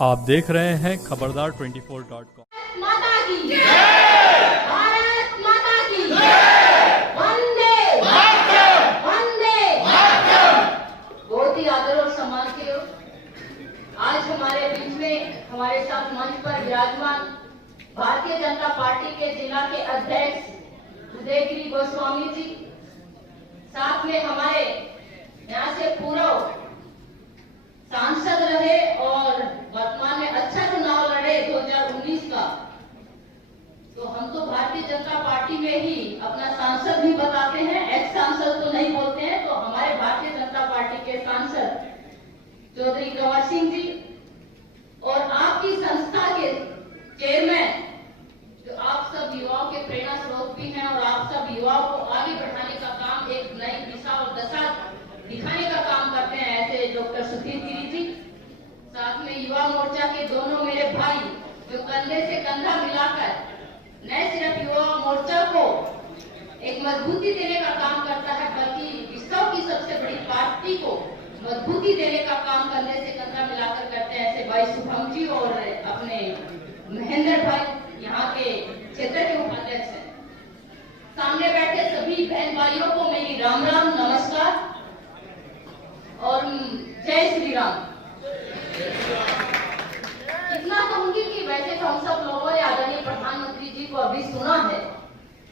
आप देख रहे हैं खबरदार 24.com। माता की जय, भारत माता की जय, वंदे मातरम, वंदे मातरम। बहुत ही आदर और सम्मान के हो आज हमारे बीच में हमारे साथ मंच पर विराजमान भारतीय जनता पार्टी के जिला के अध्यक्ष उदयगिरी गोस्वामी जी, साथ में हमारे यहाँ से पूर्व सांसद रहे और वर्तमान में अच्छा चुनाव लड़े 2019 का, तो हम तो भारतीय जनता पार्टी में ही अपना सांसद भी बताते हैं, एक्स सांसद तो नहीं बोलते हैं। तो हमारे भारतीय जनता पार्टी के सांसद चौधरी कंवर सिंह जी और आपकी संस्था के चेयरमैन, जो आप सब युवाओं के प्रेरणा स्रोत भी हैं और आप सब युवाओं को आगे बढ़ाने का काम, एक नई दिशा और दशा दिखाने का काम करते हैं, ऐसे डॉक्टर सुधीर गिरी जी, साथ में युवा मोर्चा के दोनों मेरे भाई जो कंधे से कंधा मिलाकर न सिर्फ युवा मोर्चा को एक मजबूती देने का काम करता है, बल्कि विश्व की सबसे बड़ी पार्टी को मजबूती देने का काम कंधे से कंधा मिलाकर करते हैं, ऐसे भाई शुभम जी और अपने महेंद्र भाई यहाँ के क्षेत्र के उपाध्यक्ष हैं। सामने बैठे सभी बहन भाइयों को मेरी राम राम नमस्कार और जय श्री राम। इतना कहूंगी कि वैसे तो हम सब लोगों ने आदरणीय प्रधानमंत्री जी को अभी सुना है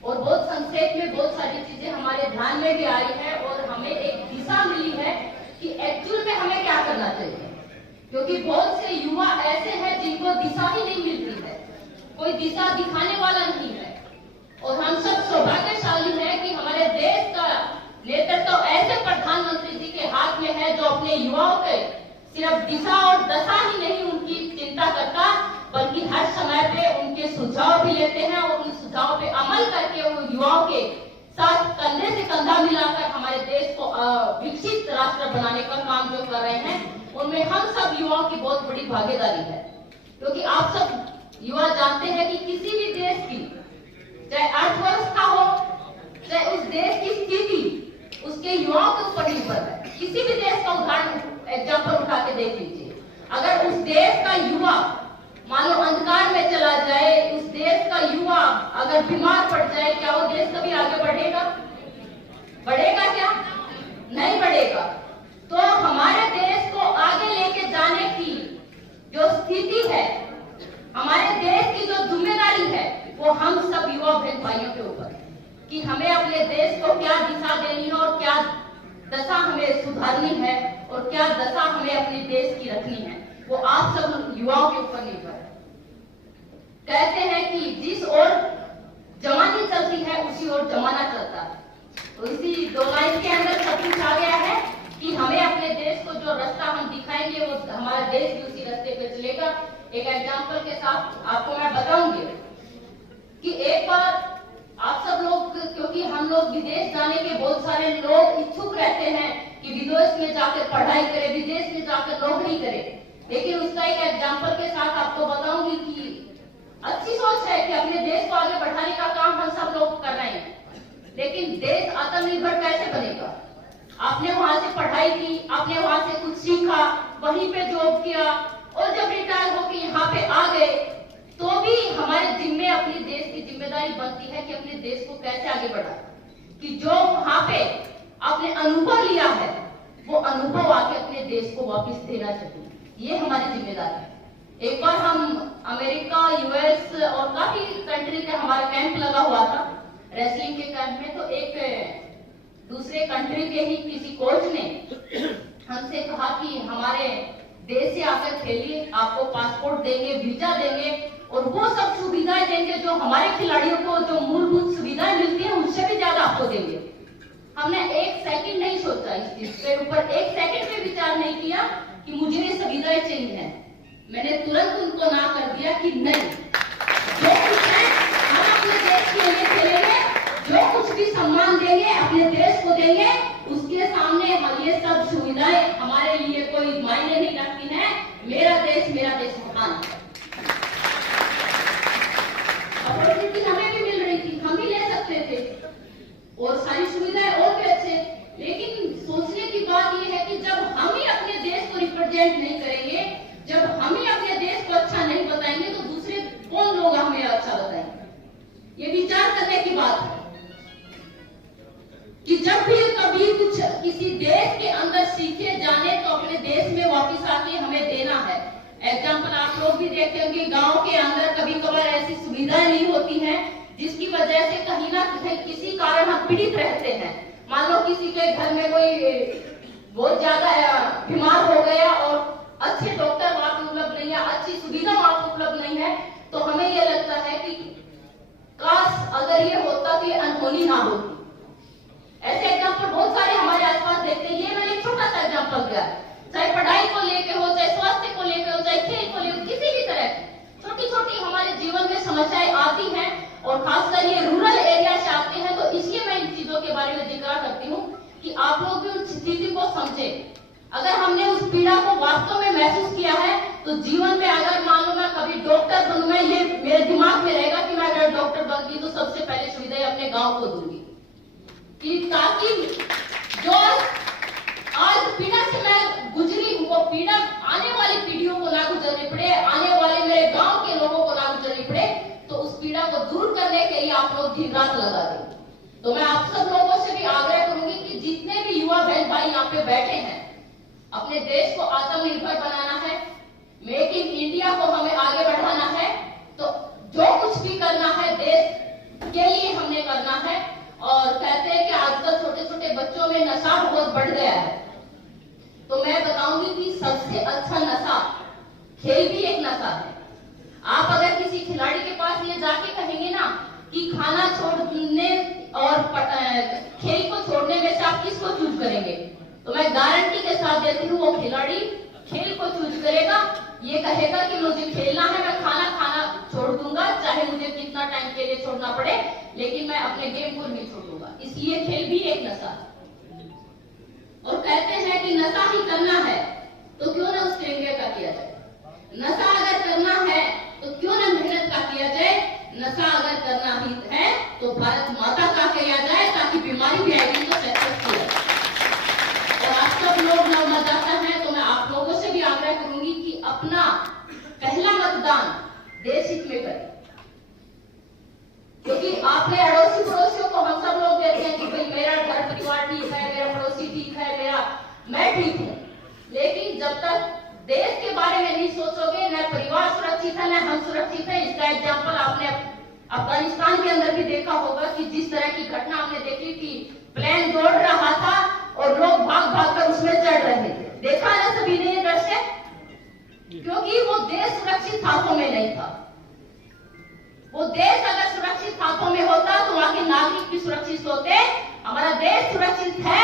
और बहुत संक्षेप में बहुत सारी चीजें हमारे ध्यान में भी आई है और हमें एक दिशा मिली है कि एक्चुअल में हमें क्या करना चाहिए, क्योंकि बहुत से युवा ऐसे हैं जिनको दिशा ही नहीं मिलती है, कोई दिशा दिखाने वाला नहीं है। और हम सब सौभाग्यशाली हैं कि हमारे देश का नेतृत्व तो ऐसे प्रधानमंत्री जी के हाथ में है जो अपने युवाओं के सिर्फ दिशा और दशा ही नहीं उनकी चिंता करता, बल्कि हर समय पे उनके सुझाव भी लेते हैं और उन सुझाव पे अमल करके वो युवाओं के साथ कंधे से कंधा मिलाकर हमारे देश को विकसित राष्ट्र बनाने का काम जो कर रहे हैं, उनमें हम सब युवाओं की बहुत बड़ी भागीदारी है। क्योंकि आप सब युवा जानते हैं कि किसी भी देश की चाहे अर्थव्यवस्था हो, चाहे उस देश की स्थिति उसके युवाओं के ऊपर निर्भर है। किसी भी देश का उदाहरण एग्जाम्पल उठा के देख लीजिए, अगर उस देश का युवा मान लो अंधकार में चला जाए, उस देश का युवा अगर बीमार पड़ जाए, क्या वो देश कभी आगे बढ़ेगा? बढ़ेगा क्या? नहीं बढ़ेगा। तो हमारे देश को आगे लेके जाने की जो स्थिति है, हमारे देश की जो जिम्मेदारी है, वो हम सब युवा बहन भाइयों के ऊपर, कि हमें अपने देश को क्या दिशा देनी है और क्या दशा हमें सुधारनी है और क्या दशा हमें अपने देश की रखनी है, वो आप सब युवाओं के ऊपर निर्भर है। कहते हैं कि जिस ओर जवानी चलती है उसी ओर जमाना चलता है, तो इसी दो लाइन के अंदर सब कुछ आ गया है कि हमें अपने देश को जो रास्ता हम दिखाएंगे वो हमारा देश भी उसी रास्ते पे चलेगा। एक एग्जाम्पल के साथ आपको मैं बताऊंगी कि एक बार आप सब लोग, क्योंकि हम लोग विदेश जाने के बहुत सारे लोग इच्छुक रहते हैं कि विदेश में जाकर पढ़ाई करें, विदेश में जाकर नौकरी करें, लेकिन उसका एक एग्जाम्पल के साथ आपको बताऊंगी कि अच्छी सोच है कि अपने देश को आगे बढ़ाने का काम हम सब लोग कर रहे हैं, लेकिन देश आत्मनिर्भर कैसे बनेगा? आपने वहां से पढ़ाई की, आपने वहां से कुछ सीखा, वहीं पे जॉब किया और जब रिटायर होकर यहाँ पे आ गए, तो भी हमारे जिम्मे अपने देश की जिम्मेदारी बनती है कि अपने देश को कैसे आगे बढ़ाए, कि जो वहां पे आपने अनुभव लिया है वो अनुभव आके अपने देश को वापस देना चाहिए, ये हमारी जिम्मेदारी है। एक बार हम अमेरिका, यूएस और काफी कंट्री का हमारा कैंप लगा हुआ था रेसलिंग के कैंप में, तो एक दूसरे कंट्री के ही किसी कोच ने हमसे कहा कि हमारे देश से आकर खेलिए, आपको पासपोर्ट देंगे, वीजा देंगे और वो सब सुविधाएं देंगे जो हमारे खिलाड़ियों को जो मूलभूत सुविधाएं मिलती हैं उनसे भी ज्यादा आपको देंगे। हमने एक सेकंड नहीं सोचा, इस चीज के ऊपर एक सेकंड पे विचार नहीं किया कि मुझे ये सुविधाएं चाहिए हैं। मैंने तुरंत उनको ना कर दिया कि नहीं, जो कुछ है हम अपने देश के लिए खेलेंगे, जो कुछ भी सम्मान देंगे अपने देश को देंगे, उसके सामने ये सब सुविधाएं हमारे लिए कोई मायने नहीं रखती है। मेरा देश महान है। अपॉर्चुनिटी हमें भी मिल रही थी, हम भी ले सकते थे और सारी सुविधाएं और भी अच्छे, लेकिन सोचने की बात यह है कि जब हम ही अपने देश को रिप्रेजेंट नहीं करेंगे, जब हम ही अपने आप लोग भी देखते होंगे गांव के अंदर कभी कभार ऐसी सुविधाएं नहीं होती हैं, जिसकी वजह से कहीं ना कहीं किसी कारण हम पीड़ित रहते हैं। मान लो किसी के घर में कोई बहुत ज्यादा बीमार हो गया और अच्छे डॉक्टर वहां पर उपलब्ध नहीं है, अच्छी सुविधा वहां पर उपलब्ध नहीं है, तो हमें यह लगता है कि काश अगर ये होता तो ये अनहोनी ना होती। ऐसे एग्जाम्पल बहुत सारे हमारे आसपास देखते हैं। ये मैंने एक छोटा सा एग्जाम्पल दिया, चाहे पढ़ाई को लेकर हो, चाहे स्वास्थ्य को लेकर हो, चाहे खेल को लेकर, किसी भी तरह छोटी छोटी हमारे जीवन में समस्याएं आती हैं और खासकर ये रूरल एरिया से आते हैं। तो इसलिए मैं इन चीजों के बारे में जिक्र करती हूँ कि आप लोग भी उस स्थिति को समझे। अगर हमने उस पीड़ा को वास्तव में महसूस किया है तो जीवन में अगर मान लो मैं कभी डॉक्टर बनूंगा, ये मेरे दिमाग में रहेगा कि मैं अगर डॉक्टर बनती तो सबसे पहले सुविधाएं अपने गांव को दूंगी, कि ताकि जो आज पीड़ा से मैं गुजरी हूँ वो पीड़ा आने वाली पीढ़ियों को ना गुजरनी पड़े, आने वाले मेरे गांव के लोगों को ना गुजरनी पड़े। तो उस पीड़ा को दूर करने के लिए आप लोग दिन रात लगा दें। तो मैं आप सब लोगों से भी आग्रह करूंगी कि जितने भी युवा बहन भाई यहाँ पे बैठे हैं, अपने देश को आत्मनिर्भर बनाना है, मेक इन इंडिया को हमें आगे बढ़ाना है। तो जो कुछ भी करना है देश के लिए हमने करना है। और कहते हैं कि आजकल छोटे छोटे बच्चों में नशा बहुत बढ़ गया है, तो मैं बताऊंगी कि सबसे अच्छा नशा खेल भी एक नशा है। आप अगर किसी खिलाड़ी के पास ये जाके कहेंगे ना कि खाना छोड़ने और खेल को छोड़ने में से आप किसको चूज करेंगे, तो मैं गारंटी के साथ देती हूँ वो खिलाड़ी खेल को चूज करेगा। ये कहेगा कि मुझे खेलना है, मैं खाना छोड़ दूंगा, चाहे मुझे कितना टाइम के लिए छोड़ना पड़े, लेकिन मैं अपने गेम को नहीं छोड़ूंगा। इसलिए खेल भी एक नशा है। और कहते हैं कि नशा ही करना है तो क्यों ना उस तिरंगे का किया जाए, नशा अगर करना है तो क्यों ना मेहनत का किया जाए, नशा अगर करना ही है तो भारत माता का किया जाए, ताकि बीमारी भी आएगी तो सक्सेसफुल है। और आप सब लोग नवमतदाता हैं, तो मैं आप लोगों से भी आग्रह करूंगी कि अपना पहला मतदान देश हित में करें, क्योंकि आपने अड़ोसी पड़ोसियों को हम सब लोग कहते हैं कि भाई मेरा घर परिवार ठीक है, मेरा पड़ोसी ठीक है, मैं ठीक हूँ, लेकिन जब तक देश के बारे में नहीं सोचोगे, न परिवार सुरक्षित है न हम सुरक्षित है। इसका एग्जाम्पल आपने अफगानिस्तान के अंदर भी देखा होगा कि जिस तरह की घटना हमने देखी कि प्लेन दौड़ रहा था और लोग भाग भाग कर उसमें चढ़ रहे थे। देखा ना सभी ने ये दृश्य, क्योंकि वो देश सुरक्षित हाथों में नहीं था। वो देश अगर सुरक्षित हाथों में होता तो वहां के नागरिक भी सुरक्षित होते। हमारा देश सुरक्षित है,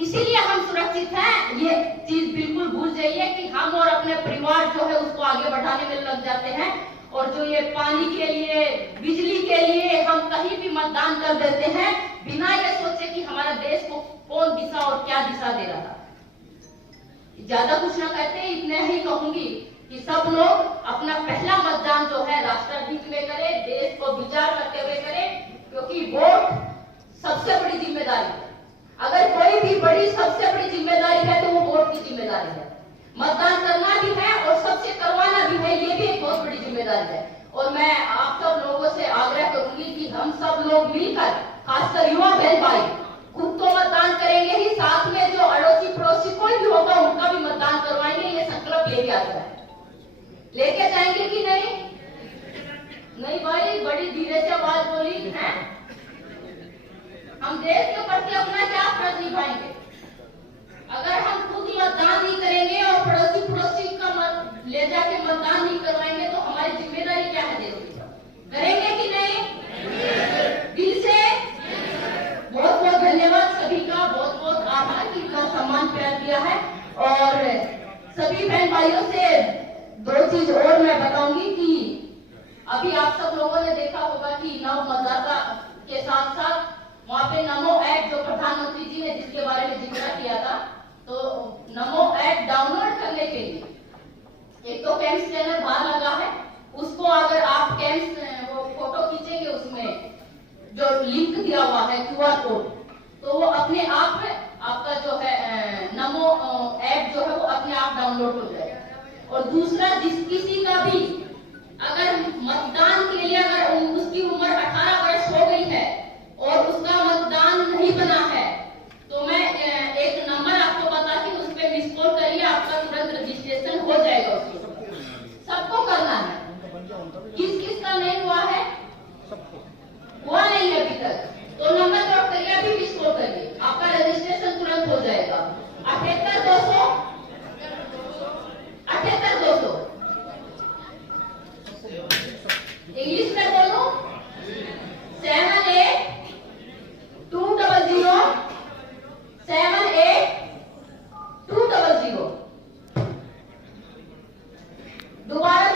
इसीलिए हम सुरक्षित हैं। ये चीज बिल्कुल भूल जाइए कि हम और अपने परिवार जो है उसको आगे बढ़ाने में लग जाते हैं, और जो ये पानी के लिए, बिजली के लिए हम कहीं भी मतदान कर देते हैं बिना ये सोचे कि हमारा देश को कौन दिशा और क्या दिशा दे रहा था। ज्यादा कुछ ना कहते, इतने ही कहूंगी कि सब लोग अपना पहला मतदान जो है राष्ट्रहित में करें, देश को विचार करते हुए करें, क्योंकि वोट सबसे बड़ी जिम्मेदारी है। अगर कोई भी बड़ी सबसे बड़ी जिम्मेदारी है तो वो वोट की जिम्मेदारी है। मतदान करना भी है और सबसे करवाना भी है, ये भी एक बहुत बड़ी जिम्मेदारी है। और मैं आप सब लोगों से आग्रह करूंगी कि हम सब लोग मिलकर, खासकर युवा बहन भाई, खुद तो मतदान करेंगे ही, साथ में जो अड़ोसी पड़ोसी कोई भी होगा उनका भी मतदान करवाएंगे। ये संकल्प लेके आता है, लेके जाएंगे कि नहीं? नहीं भाई, बड़ी धीरे से आवाज बोली है। हम देश के प्रति अपना क्या फर्ज निभाएंगे? अगर हम खुद मतदान नहीं करेंगे और पड़ोसी का मत ले जाके मतदान नहीं करवाएंगे तो हमारी जिम्मेदारी क्या है देश की? करेंगे कि नहीं? दिल से बहुत बहुत धन्यवाद सभी का, बहुत बहुत आभार कि इतना सम्मान प्यार दिया है। और सभी बहन भाइयों से दो चीज और मैं बताऊंगी कि अभी आप सब लोगों ने देखा होगा कि नव मतदाता के साथ साथ वहां पे नमो ऐप, जो प्रधानमंत्री जी ने जिसके बारे में जिक्र किया था, तो नमो ऐप डाउनलोड करने के लिए एक तो कैम्प स्कैनर बाहर लगा है, उसको अगर आप कैम्प वो फोटो खींचेंगे, उसमें जो लिंक दिया हुआ है QR कोड, तो वो अपने आप आपका जो है नमो ऐप जो है वो अपने आप डाउनलोड हो जाएगा। और दूसरा, जिस किसी का भी अगर मतदान के लिए अगर उसकी उम्र 18 वर्ष हो गई है और उसका मतदान नहीं बना है, तो मैं एक नंबर आपको बताती हूँ, उस पर मिस कॉल करिए, आपका तुरंत रजिस्ट्रेशन हो जाएगा। उसको सबको दोबारा